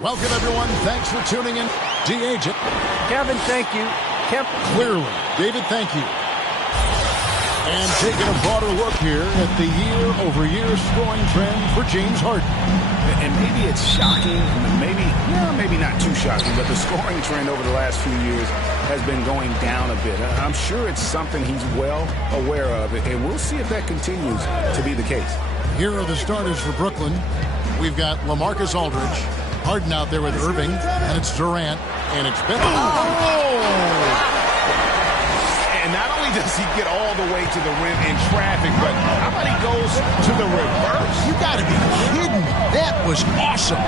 Welcome, everyone. Thanks for tuning in. D-Agent. Kevin, thank you. Clearly. David, thank you. And taking a broader look here at the year-over-year scoring trend for James Harden. And maybe it's shocking, maybe not too shocking, but the scoring trend over the last few years has been going down a bit. I'm sure it's something he's well aware of, and we'll see if that continues to be the case. Here are the starters for Brooklyn. We've got LaMarcus Aldridge, Harden out there with Irving, and it's Durant, and it's Ben. And not only does he get all the way to the rim in traffic, but how about he goes to the reverse? You got to be kidding me. That was awesome.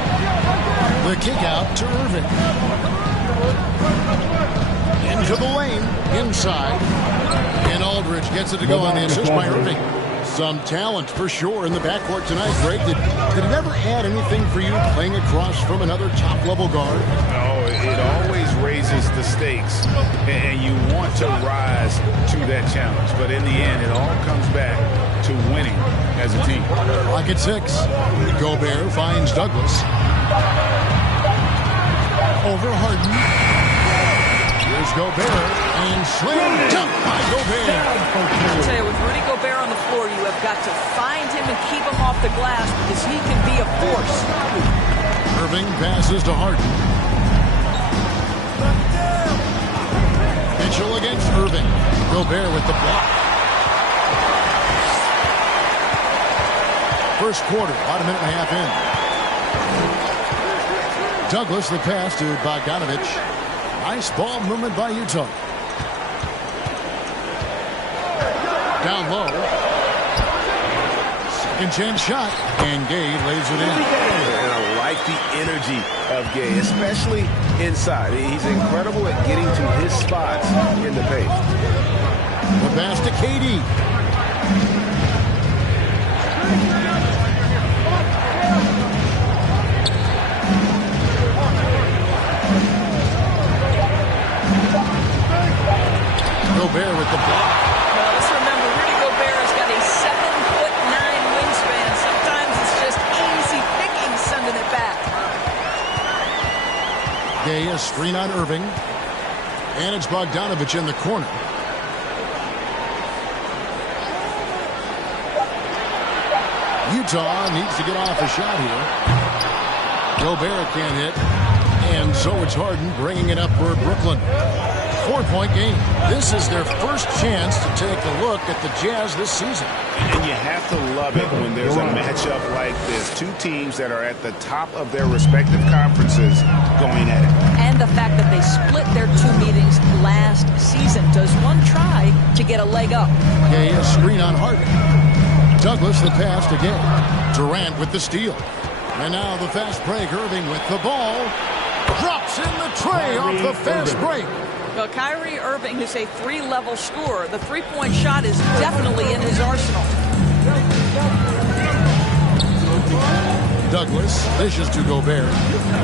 The kick out to Irving. Into the lane, inside. And Aldridge gets it to go on the assist by Irving. Some talent for sure in the backcourt tonight, Greg. Did it ever add anything for you playing across from another top-level guard? No, it always raises the stakes, and you want to rise to that challenge. But in the end, it all comes back to winning as a team. Clock at 6. Gobert finds Douglas. Over Harden. Here's Gobert, and slam dunk by Gobert. I'll tell you, with Rudy Gobert on the floor, you have got to find him and keep him off the glass because he can be a force. Irving passes to Harden. Mitchell against Irving. Gobert with the block. First quarter, about a minute and a half in. Douglas, the pass to Bogdanovich. Nice ball movement by Utah. Down low. Second chance shot. And Gay lays it in. And I like the energy of Gay, especially inside. He's incredible at getting to his spots in the paint. The pass to KD. Gobert with the block. Well, let's remember, Rudy Gobert has got a 7'9" wingspan. Sometimes it's just easy picking sending it back. Gay, a screen on Irving. And it's Bogdanovich in the corner. Utah needs to get off a shot here. Gobert can't hit. And so it's Harden bringing it up for Brooklyn. 4-point game. This is their first chance to take a look at the Jazz this season. And you have to love it when there's a matchup like this. Two teams that are at the top of their respective conferences going at it. And the fact that they split their two meetings last season. Does one try to get a leg up? Gay, a screen on Harden. Douglas, the pass to Gay. Durant with the steal. And now the fast break. Irving with the ball. Drops in the tray off the fast break. Well, Kyrie Irving is a three-level scorer. The three-point shot is definitely in his arsenal. Douglas dishes to Gobert.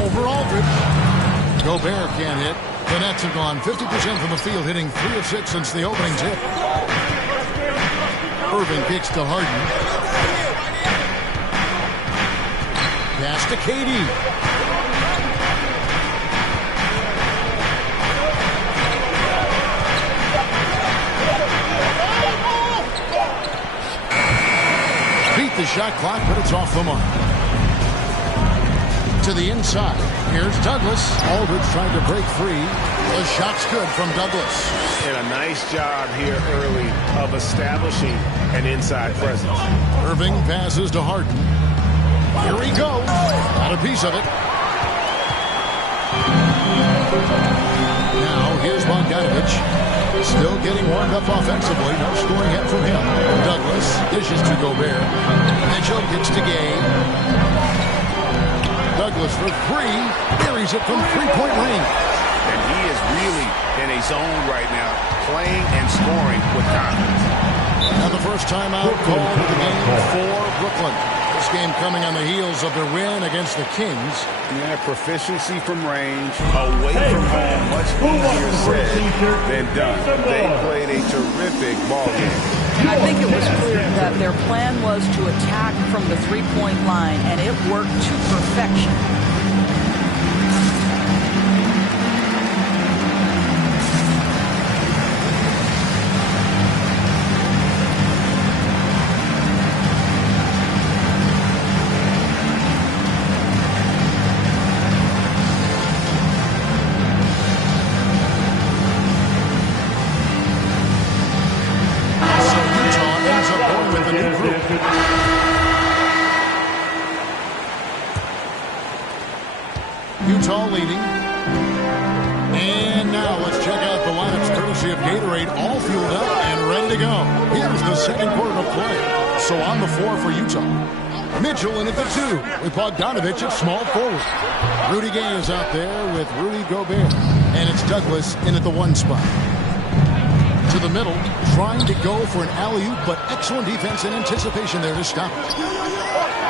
Over Aldridge. Gobert can't hit. The Nets have gone 50% from the field, hitting 3 of 6 since the opening tip. Irving kicks to Harden. Pass to KD. The shot clock, but it's off the mark. To the inside. Here's Douglas. Aldridge trying to break free. The shot's good from Douglas. And a nice job here early of establishing an inside presence. Irving passes to Harden. Here he goes. Got a piece of it. Now here's Bogdanovich. Still getting warmed up offensively. No scoring yet from him. Douglas dishes to Gobert. Mitchell gets to Gay. Douglas for 3. Buries it from three-point range. And he is really in a zone right now, playing and scoring with confidence. Now the first timeout called of the game for Brooklyn. This game coming on the heels of their win against the Kings. Yeah, proficiency from range, away from home, much easier said than done. They played a terrific ball game. I think it was clear that their plan was to attack from the three-point line, and it worked to perfection. a new group. Utah leading. And now let's check out the lineups courtesy of Gatorade, all fueled up and ready to go. Here's the second quarter of play. So on the floor for Utah, Mitchell in at the 2 with Bogdanovich at small forward. Rudy Gay is out there with Rudy Gobert. And it's Douglas in at the 1 spot. To the middle, trying to go for an alley-oop, but excellent defense and anticipation there to stop it.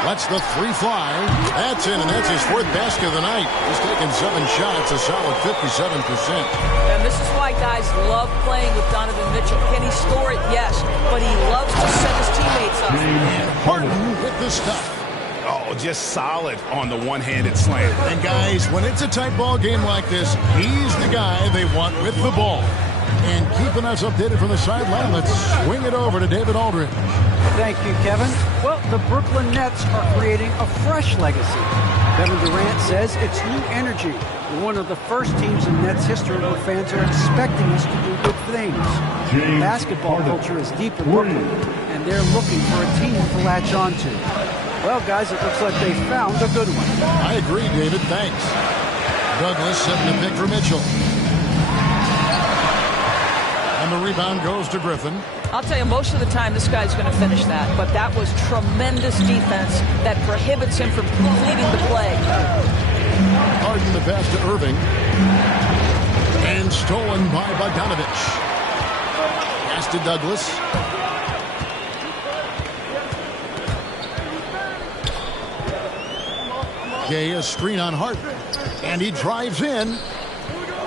Lets the 3 fly. That's in, and that's his 4th basket of the night. He's taken 7 shots, a solid 57%. And this is why guys love playing with Donovan Mitchell. Can he score it? Yes. But he loves to set his teammates up. And Harden with the stuff. Oh, just solid on the one-handed slam. And guys, when it's a tight ball game like this, he's the guy they want with the ball. And keeping us updated from the sideline, let's swing it over to David Aldridge. Thank you, Kevin. Well, the Brooklyn Nets are creating a fresh legacy. Kevin Durant says it's new energy. We're one of the first teams in Nets history where fans are expecting us to do good things. Basketball culture is deep in Brooklyn, and they're looking for a team to latch onto. Well, guys, it looks like they found a good one. I agree, David. Thanks. Douglas setting the pick for Mitchell. And the rebound goes to Griffin. I'll tell you, most of the time this guy's going to finish that, but that was tremendous defense that prohibits him from completing the play. Harden the pass to Irving. And stolen by Bogdanovich. Pass to Douglas. Gay, a screen on Harden. And he drives in.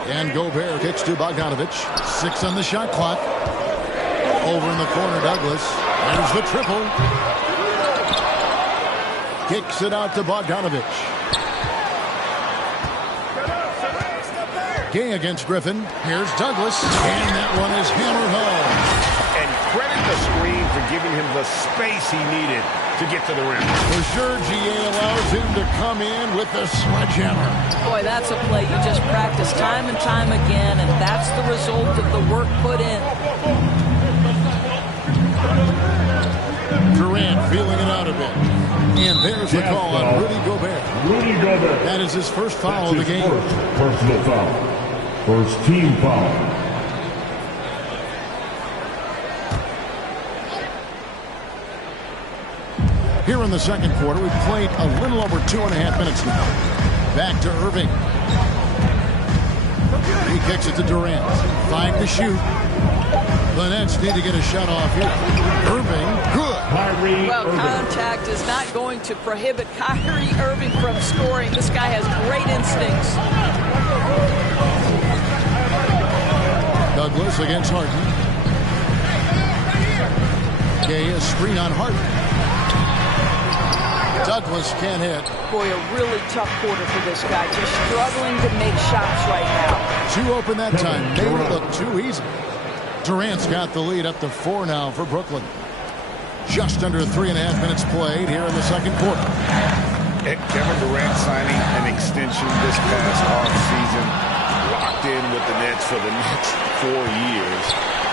And Gobert kicks to Bogdanovich. 6 on the shot clock. Over in the corner, Douglas. There's the triple. Kicks it out to Bogdanovich. Gay against Griffin. Here's Douglas. And that one is hammered home. And credit the screen for giving him the space he needed to get to the rim. For sure, GA allows him to come in with the sledgehammer. Boy, that's a play you just practice time and time again, and that's the result of the work put in. Durant feeling it out a bit. And there's the call on Rudy Gobert. Rudy Gobert. That is his first foul of the game. First personal foul. First team foul. Here in the second quarter, we've played a little over 2.5 minutes now. Back to Irving. He kicks it to Durant. 5 to shoot. The Nets need to get a shot off here. Irving, good. Kyrie Well, Irving. contact is not going to prohibit Kyrie Irving from scoring. This guy has great instincts. Douglas against Harden. Gay, a screen on Harden. Douglas can't hit. Boy, a really tough quarter for this guy. Just struggling to make shots right now. Too open that time. Made it look too easy. Durant's got the lead up to 4 now for Brooklyn. Just under 3.5 minutes played here in the second quarter. Kevin Durant signing an extension this past offseason, locked in with the Nets for the next 4 years.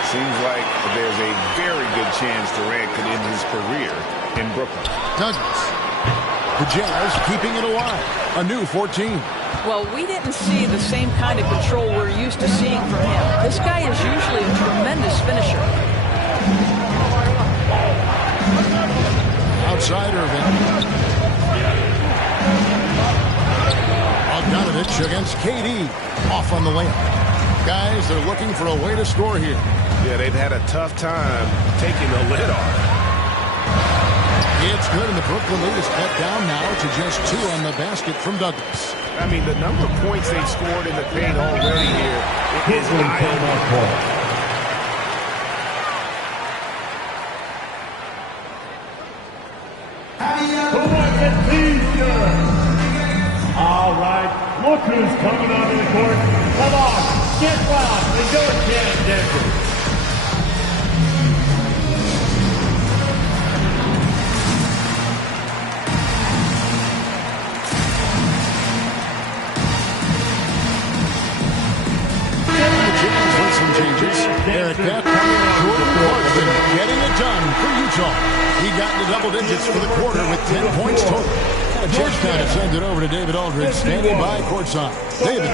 Seems like there's a very good chance Durant could end his career in Brooklyn. Douglas. The Jazz keeping it alive. A new 14. Well, we didn't see the same kind of control we're used to seeing from him. This guy is usually a tremendous finisher. Outside Irving. Bogdanovich against KD. Off on the layup. Guys, they're looking for a way to score here. Yeah, they've had a tough time taking the lid off. It's good, and the Brooklyn lead is cut down now to just 2 on the basket from Douglas. I mean, the number of points they've scored in the paint already here is eye-opening. All right, look who's coming onto the court. Come on, get loud and go again, Denver. Some changes. Eric Beck, Jordan Clarkson getting it done for Utah. He got into double digits for the quarter with 10 points total. And a chance now to send it over to David Aldridge, standing by courtside. David.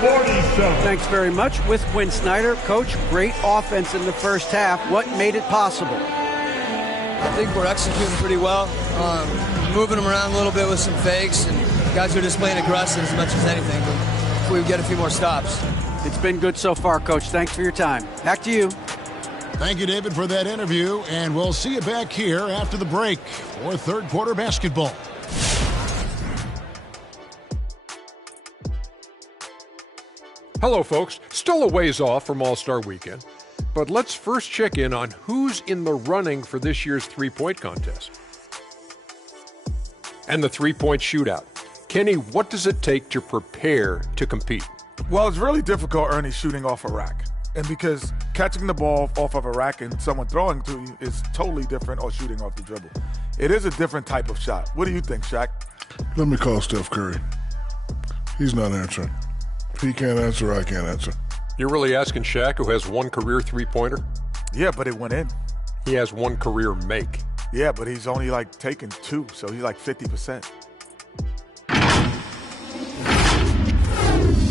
47. Thanks very much. With Quinn Snyder, Coach, great offense in the first half. What made it possible? I think we're executing pretty well. Moving them around a little bit with some fakes, and guys are just playing aggressive as much as anything. But if we get a few more stops. It's been good so far, Coach. Thanks for your time. Back to you. Thank you, David, for that interview, and we'll see you back here after the break for third quarter basketball. Hello, folks. Still a ways off from All-Star Weekend, but let's first check in on who's in the running for this year's three-point contest. And the three-point shootout. Kenny, what does it take to prepare to compete? Well, it's really difficult, Ernie, shooting off a rack. And because catching the ball off of a rack and someone throwing to you is totally different or shooting off the dribble. It is a different type of shot. What do you think, Shaq? Let me call Steph Curry. He's not answering. If he can't answer, I can't answer. You're really asking Shaq, who has one career three-pointer? Yeah, but it went in. He has one career make. Yeah, but he's only taken 2, so he's 50%.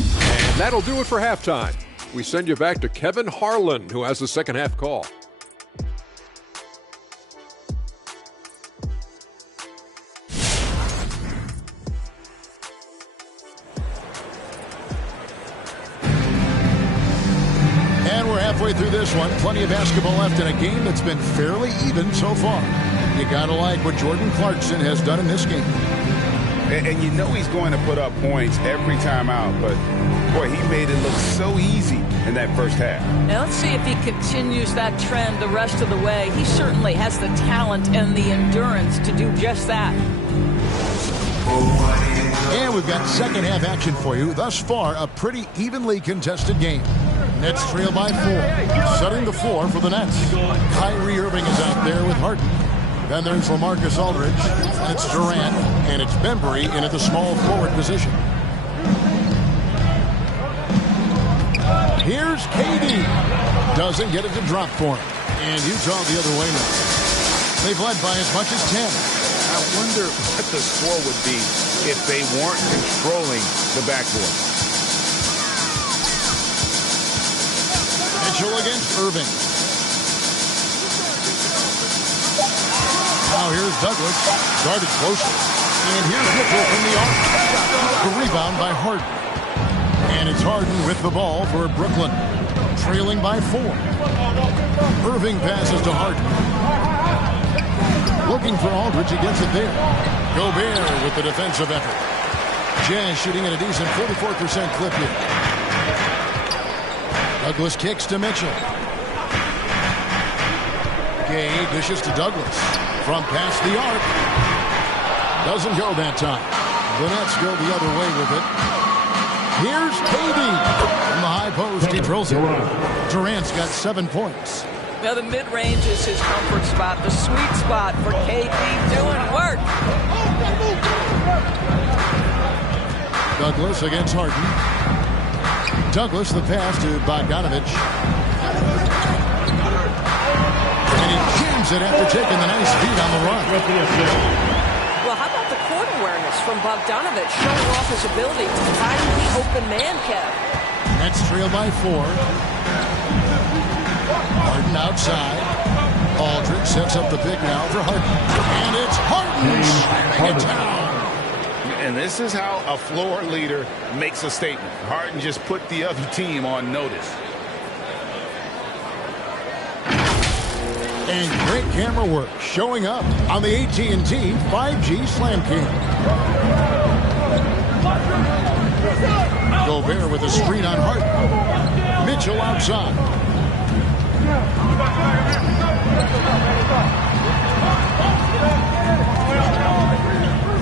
And that'll do it for halftime. We send you back to Kevin Harlan, who has the second half call. And we're halfway through this one. Plenty of basketball left in a game that's been fairly even so far. You gotta like what Jordan Clarkson has done in this game. And you know he's going to put up points every time out, but boy, he made it look so easy in that first half. Now let's see if he continues that trend the rest of the way. He certainly has the talent and the endurance to do just that. And we've got second half action for you. Thus far, a pretty evenly contested game. Nets trail by 4. Setting the floor for the Nets. Kyrie Irving is out there with Harden. Then there's LaMarcus Aldridge. And it's Durant. And it's Bembry in at the small forward position. Here's KD. Doesn't get it to drop for him. And Utah the other way now. They've led by as much as 10. I wonder what the score would be if they weren't controlling the backboard. Mitchell against Irving. Now here's Douglas, guarded closely. And here's Mitchell from the arc. The rebound by Harden. And it's Harden with the ball for Brooklyn, trailing by 4. Irving passes to Harden. Looking for Aldridge, he gets it there. Gobert with the defensive effort. Jazz shooting at a decent 44% clip here. Douglas kicks to Mitchell. Gay dishes to Douglas. From past the arc. Doesn't go that time. The Nets go the other way with it. Here's KD. From the high post, he drills it. Durant's got 7 points. Now the mid-range is his comfort spot, the sweet spot for KD doing work. Douglas against Harden. Douglas the pass to Bogdanovich. And he jams it after taking the nice feed on the run. Well, how about the court awareness from Bogdanovich, showing off his ability to find the open man, Kev. Nets trail by 4. Harden outside. Aldridge sets up the pick now for Harden. And it's Harden slamming it down. And this is how a floor leader makes a statement. Harden just put the other team on notice. And great camera work showing up on the AT&T 5G Slam Cam. Gobert with a screen on Harden. Mitchell outside.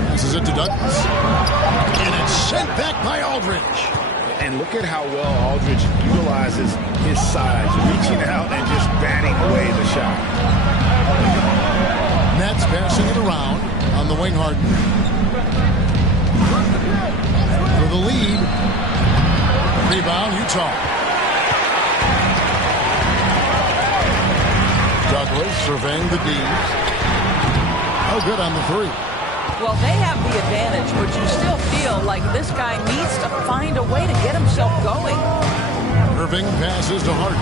Passes it to Douglas. And it's sent back by Aldridge. And look at how well Aldridge utilizes his size, reaching out and just batting away the shot. Nets passing it around on the wing. Harden. For the lead. Rebound, Utah. Douglas surveying the D's. Oh, good on the three. Well, they have the advantage, but you still feel like this guy needs to find a way to get himself going. Irving passes to Harden.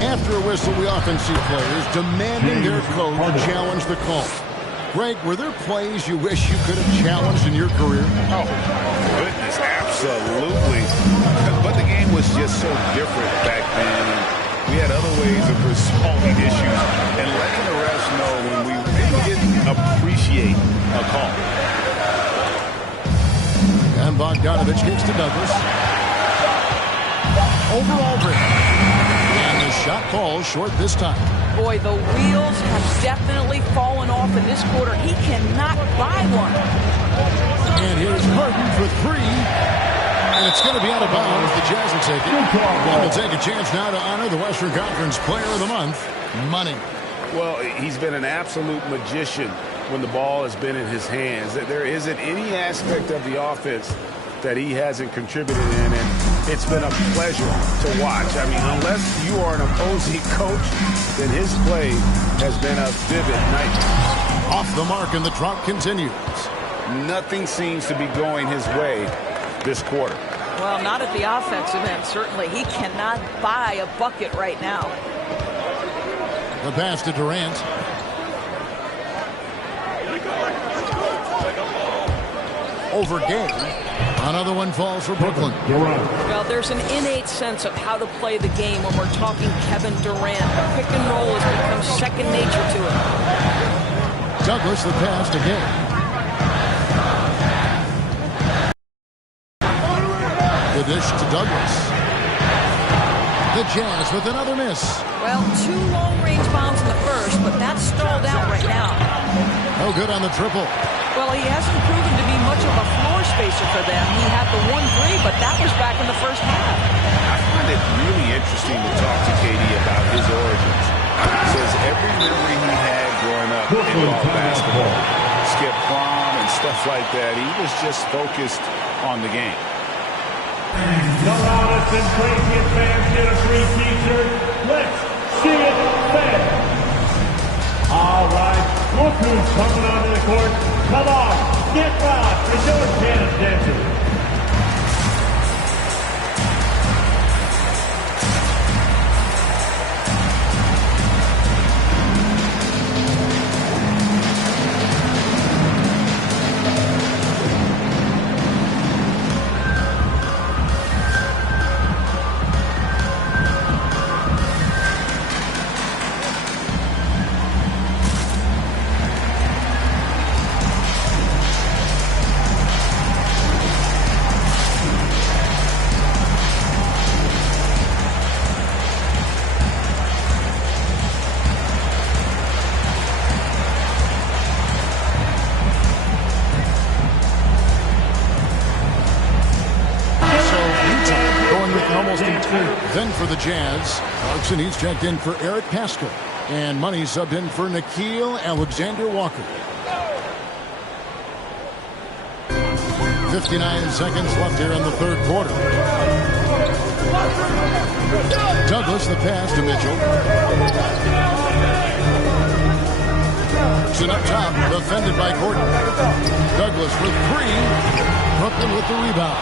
After a whistle, we often see players demanding their coach challenge the call. Greg, were there plays you wish you could have challenged in your career? Oh, goodness, absolutely. But the game was just so different back then. We had other ways of resolving issues and letting the refs know when we really didn't appreciate a call. And Bogdanovich kicks to Douglas. Over Aldridge. And the shot falls short this time. Boy, the wheels have definitely fallen off in this quarter. He cannot buy one. And here's Harden for three. And it's going to be out of bounds. The Jazz will take it. And we'll take a chance now to honor the Western Conference Player of the Month, Money. Well, he's been an absolute magician when the ball has been in his hands. There isn't any aspect of the offense that he hasn't contributed in, and it's been a pleasure to watch. I mean, unless you are an opposing coach, then his play has been a vivid nightmare. Off the mark, and the drop continues. Nothing seems to be going his way this quarter. Well, not at the offensive end, certainly. He cannot buy a bucket right now. The pass to Durant. Over Gay. Another one falls for Brooklyn. Well, there's an innate sense of how to play the game when we're talking Kevin Durant. Pick and roll has become second nature to him. Douglas, the pass to Gay. The dish to Douglas. The Jazz with another miss. Well, 2 long-range bombs in the first, but that's stalled out right now. No good on the triple. Well, he hasn't proven to be much of a floor spacer for them. He had the 1-3, but that was back in the first half. I find it really interesting to talk to KD about his origins. He says every memory he had growing up involved basketball. Skip prom and stuff like that. He was just focused on the game. The loudest and craziest fans get a free t-shirt. Let's see it fair. All right, look who's coming onto the court. Come on, get loud for your Jazz dancers. Then for the Jazz, Clarkson, he's checked in for Eric Paschall. And Money subbed in for Nickeil Alexander-Walker. 59 seconds left here in the third quarter. Douglas, the pass to Mitchell. It's up top, defended by Gordon. Douglas with 3. Brooklyn with the rebound.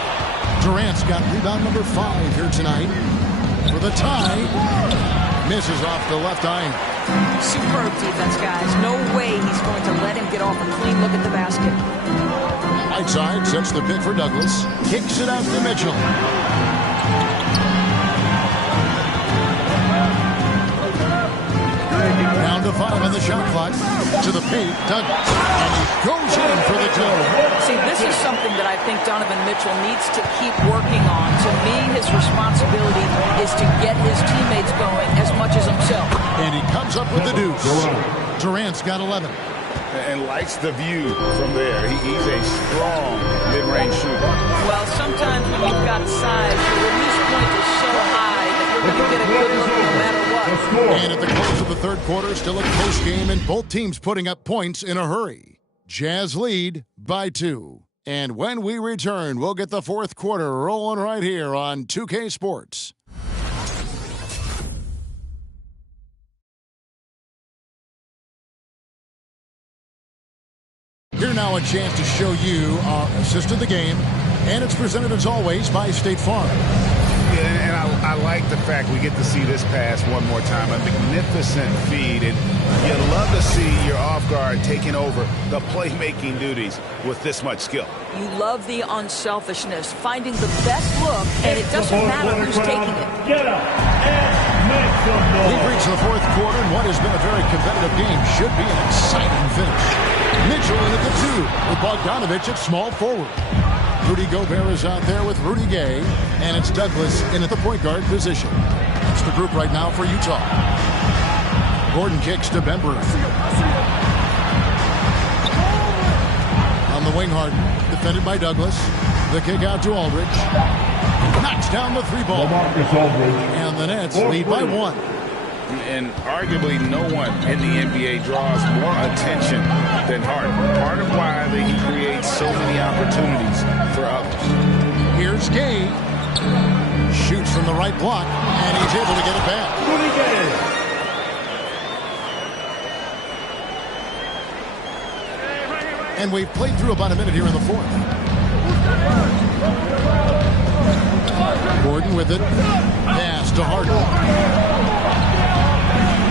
Durant's got rebound number 5 here tonight. For the tie, misses off the left iron. Superb defense, guys. No way he's going to let him get off a clean look at the basket. Right side sets the pick for Douglas. Kicks it out to Mitchell. Down to 5 on the shot clock. To the paint, Douglas. And he goes in for the two. See, this is something that I think Donovan Mitchell needs to keep working on. To me, his responsibility is to get his teammates going as much as himself. And he comes up with the deuce. Durant's got 11. And likes the view from there. He's a strong mid-range shooter. Well, sometimes when you've got size, your release point is so high that you're going to get a good look no matter what. And at the close of the third quarter, still a close game, and both teams putting up points in a hurry. Jazz lead by 2. And when we return, we'll get the fourth quarter rolling right here on 2K Sports. Here now a chance to show you our assist of the game, and it's presented as always by State Farm. Yeah, and I like the fact we get to see this pass one more time. A magnificent feed, and you love to see your off guard taking over the playmaking duties with this much skill. You love the unselfishness, finding the best look, and it doesn't matter who's taking it. Get up and make some noise. We've reached the fourth quarter, and what has been a very competitive game should be an exciting finish. Mitchell in at the 2 with Bogdanovich at small forward. Rudy Gobert is out there with Rudy Gay, and it's Douglas in at the point guard position. That's the group right now for Utah. Gordon kicks to Bembry. On the wing, Harden, defended by Douglas. The kick out to Aldridge. Knocks down the 3 ball. LaMarcus Aldridge. And the Nets lead by 1. And arguably no one in the NBA draws more attention than Harden. Part of why he creates so many opportunities for others. Here's Gay. Shoots from the right block, and he's able to get it back. Rudy Gay. And we've played through about a minute here in the 4th. Gordon with it. Pass to Harden.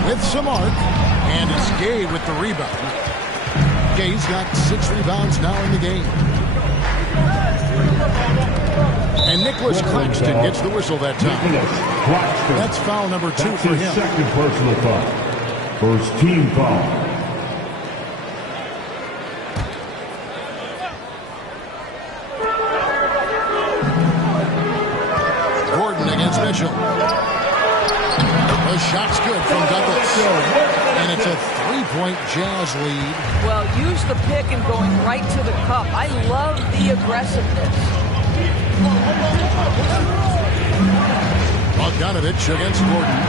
With some arc, and it's Gay with the rebound. Gay's got 6 rebounds now in the game. And Nicholas Claxton gets the whistle that time. That's foul number 2 for him. Second personal foul. First team foul. Gordon against Mitchell. The shot's good from Douglas. And it's a 3-point Jazz lead. Well, use the pick and going right to the cup. I love the aggressiveness. Bogdanovich against Gordon.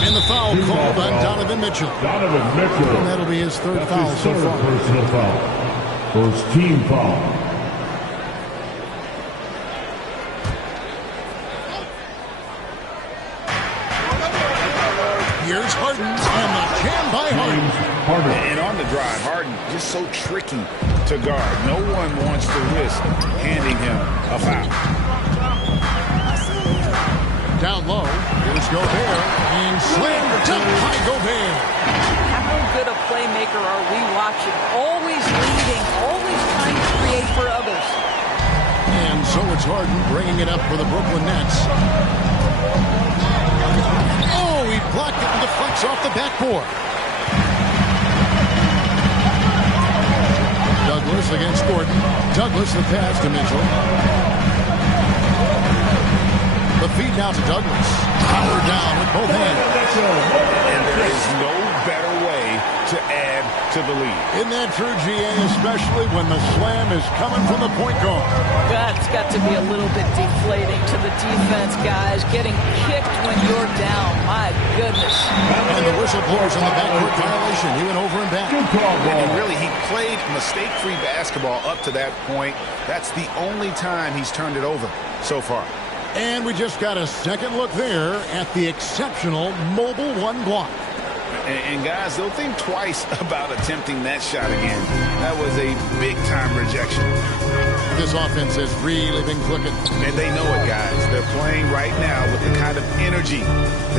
And the foul called on Donovan Mitchell. Donovan Mitchell. And that'll be his 3rd foul His so third far. personal foul. First team foul. Here's Harden, and the jam by Harden. And on the drive, Harden just so tricky to guard. No one wants to risk handing him a foul. Down low, here's Gobert, and slammed dunk by Gobert. How good a playmaker are we watching? Always leading, always trying to create for others. And so it's Harden bringing it up for the Brooklyn Nets. Oh, he blocked it and deflects off the backboard. Douglas against Gordon. Douglas the pass to Mitchell. The feed now to Douglas. Power down with both hands. And there is no better way to add to the lead. Isn't that true, GA, especially when the slam is coming from the point guard? That's got to be a little bit deflating to the defense, guys. Getting kicked when you're down. My goodness. And the whistle blows on the backcourt violation. He went over and back. And really, he played mistake-free basketball up to that point. That's the only time he's turned it over so far. And we just got a second look there at the exceptional Mobile One block. And guys, they'll think twice about attempting that shot again. That was a big-time rejection. This offense has really been clicking. And they know it, guys. They're playing right now with the kind of energy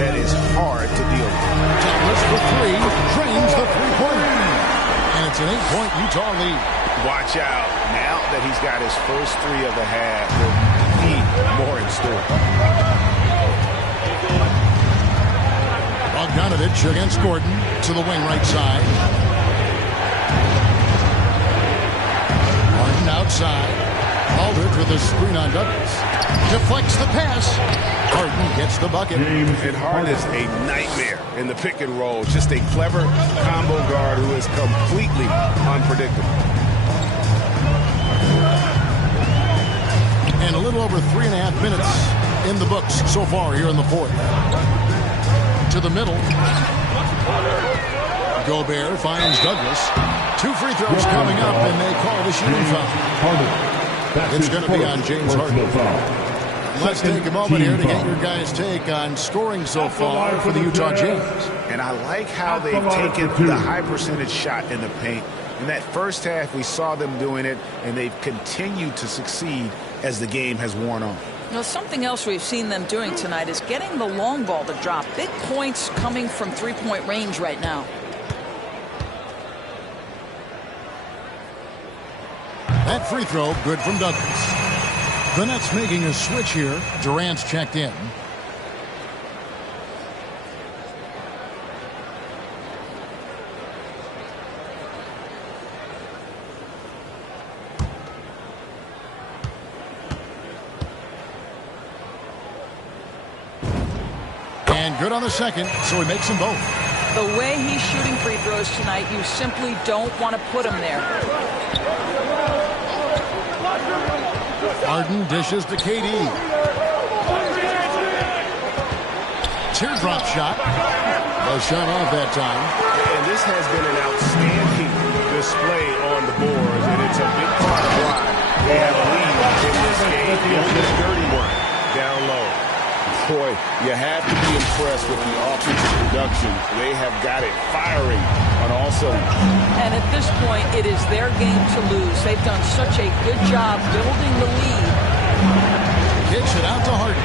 that is hard to deal with. Douglas for 3, drains the 3-pointer. And it's an 8-point Utah lead. Watch out. Now that he's got his first 3 of the half, there'll be more in store. Bogdanovich against Gordon to the wing right side. Harden outside. Aldridge with a screen on Douglas. Deflects the pass. Harden gets the bucket. And Harden is a nightmare in the pick and roll. Just a clever combo guard who is completely unpredictable. And a little over 3.5 minutes in the books so far here in the 4th. To the middle. Gobert finds Douglas. 2 free throws coming up, and they call the shooting foul. It's going to be on James Harden. Let's take a moment here to get your guys' take on scoring so far for the Utah Jazz. And I like how they've taken the high percentage shot in the paint In that first half, we saw them doing it, and they've continued to succeed as the game has worn on. You know, something else we've seen them doing tonight is getting the long ball to drop. Big points coming from three-point range right now. That free throw, good from Douglas. The Nets making a switch here. Durant's checked in. And good on the second, so he makes them both. The way he's shooting free throws tonight, you simply don't want to put him there. Harden dishes to KD. Teardrop shot. A shot off that time. And this has been an outstanding display on the boards, and it's a big part of why they have a lead in this game. Doing the dirty work down low. Boy, you have to be impressed with the offensive production. They have got it firing on all cylinders. And at this point, it is their game to lose. They've done such a good job building the lead. Kicks it out to Harden.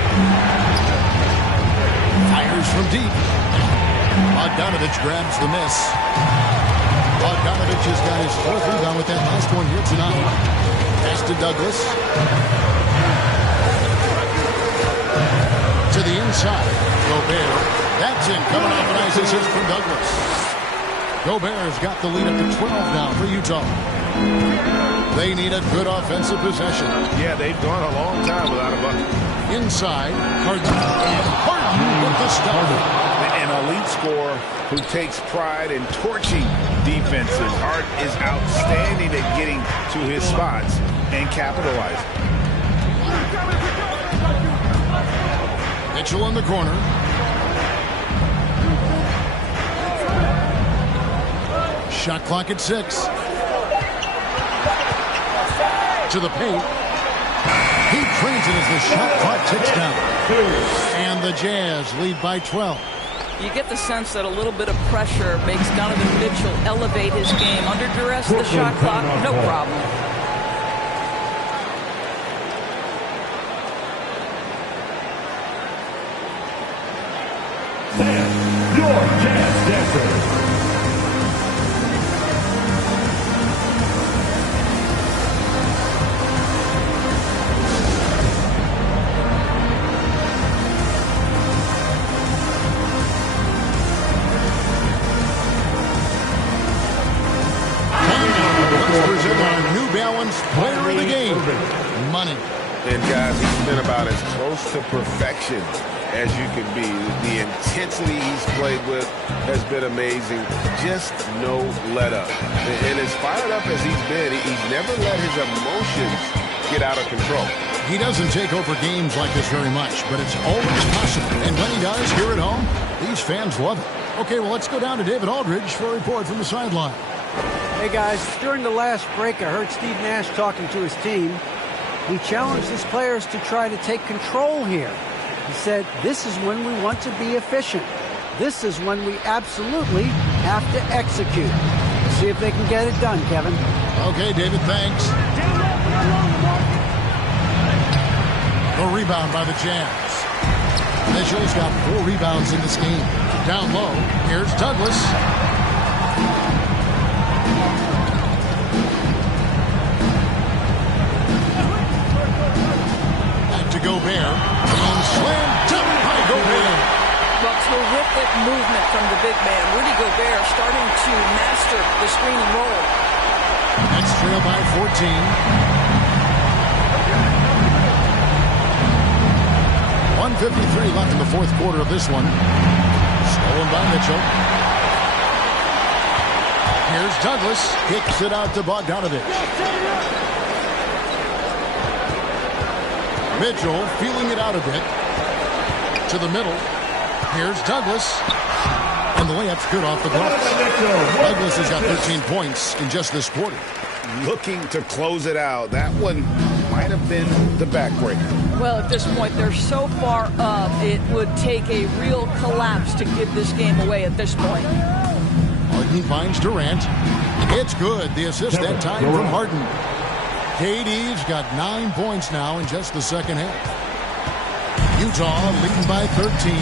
Fires from deep. Bogdanovich grabs the miss. Bogdanovich has got his fourth rebound with that last one here tonight. Pass to Douglas. To the inside. Gobert. That's in. Coming off a nice assist from Douglas. Gobert's got the lead up to 12 now for Utah. They need a good offensive possession. Yeah, they've gone a long time without a bucket. Inside. Harden. And Harden with the stop. An elite scorer who takes pride in torching defenses. Hart is outstanding at getting to his spots and capitalizing. Mitchell in the corner. Shot clock at 6. To the paint. He trains it as the shot clock ticks down. And the Jazz lead by 12. You get the sense that a little bit of pressure makes Donovan Mitchell elevate his game. Under duress, the shot clock, no problem. Your Jazz Dancers. Present our New Balance Player of the Game, Money. And guys, he's been about as close to perfection as you can be. The intensity he's played with has been amazing. Just no let up. And as fired up as he's been, he's never let his emotions get out of control. He doesn't take over games like this very much, but it's always possible. And when he does, here at home, these fans love it. Okay, well, let's go down to David Aldridge for a report from the sideline. Hey, guys, during the last break, I heard Steve Nash talking to his team. He challenged his players to try to take control here. He said, this is when we want to be efficient. This is when we absolutely have to execute. See if they can get it done, Kevin. Okay, David, thanks. The rebound by the Jazz. Mitchell's got 4 rebounds in this game. Down low, here's Douglas. Back to Gobert. And slam dunk by Gobert. Well, terrific movement from the big man. Rudy Gobert starting to master the screen and roll. Nets trail by 14. 1:53 left in the fourth quarter of this one. Stolen by Mitchell. Here's Douglas. Kicks it out to Bogdanovich. Mitchell feeling it out a bit. To the middle. Here's Douglas. And the layup's good off the glass. Douglas has got 13 points in just this quarter. Looking to close it out. That one might have been the backbreaker. Well, at this point, they're so far up, it would take a real collapse to give this game away at this point. Harden finds Durant. It's good. The assist that time from Harden. KD's got 9 points now in just the second half. Utah leading by 13.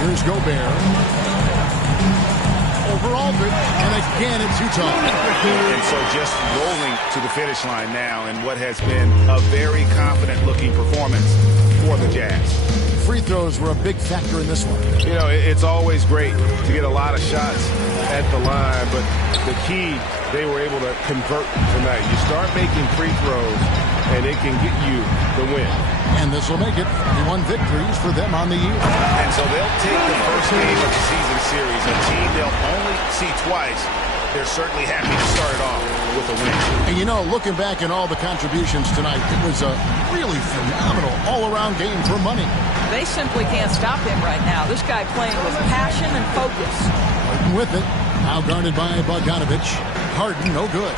Here's Gobert. Over Aldridge, and again it's Utah. And so just rolling to the finish line now in what has been a very confident-looking performance for the Jazz. Free throws were a big factor in this one. You know, it's always great to get a lot of shots at the line, but the key, they were able to convert tonight. You start making free throws, and it can get you the win. And this will make it 51 victories for them on the year. And so they'll take the first game of the season series, a team they'll only see twice. They're certainly happy to start it off with a win. And you know, looking back at all the contributions tonight, it was a really phenomenal all-around game for money. They simply can't stop him right now. This guy playing with passion and focus. Harden with it. Now guarded by Bogdanovich. Harden, no good.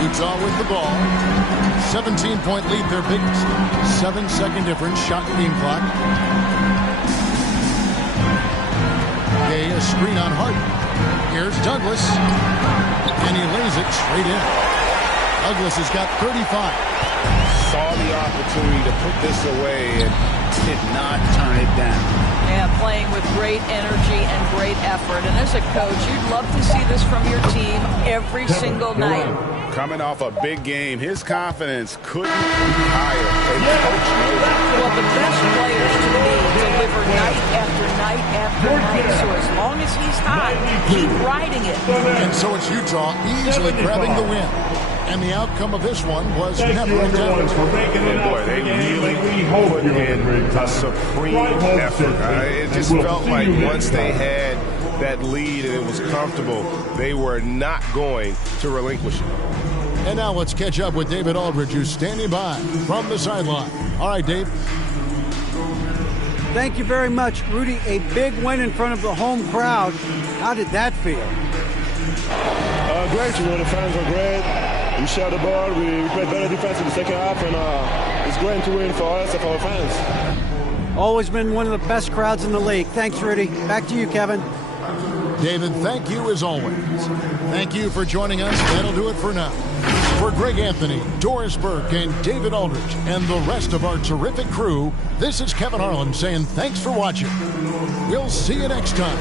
Utah with the ball. 17-point lead, their biggest. 7-second difference, shot game clock. Gay, a screen on Harden. Here's Douglas. And he lays it straight in. Douglas has got 35. Saw the opportunity to put this away and did not turn it down. Yeah, playing with great energy and great effort. And as a coach, you'd love to see this from your team every single night. Coming off a big game, his confidence couldn't be higher. And coach knows it. Well, the best players to me deliver night after night after night. So as long as he's hot, keep riding it. And so it's Utah easily grabbing the win. And the outcome of this one was never in doubt. And boy, they really put in a supreme effort. It just felt like once they had that lead and it was comfortable, they were not going to relinquish it. And now let's catch up with David Aldridge, who's standing by from the sideline. All right, Dave. Thank you very much, Rudy. A big win in front of the home crowd. How did that feel? Great. You know, the fans are great. We share the ball. We played better defense in the second half, and it's great to win for us and for our fans. Always been one of the best crowds in the league. Thanks, Rudy. Back to you, Kevin. David, thank you as always. Thank you for joining us. That'll do it for now. For Greg Anthony, Doris Burke, and David Aldridge, and the rest of our terrific crew, this is Kevin Harlan saying thanks for watching. We'll see you next time.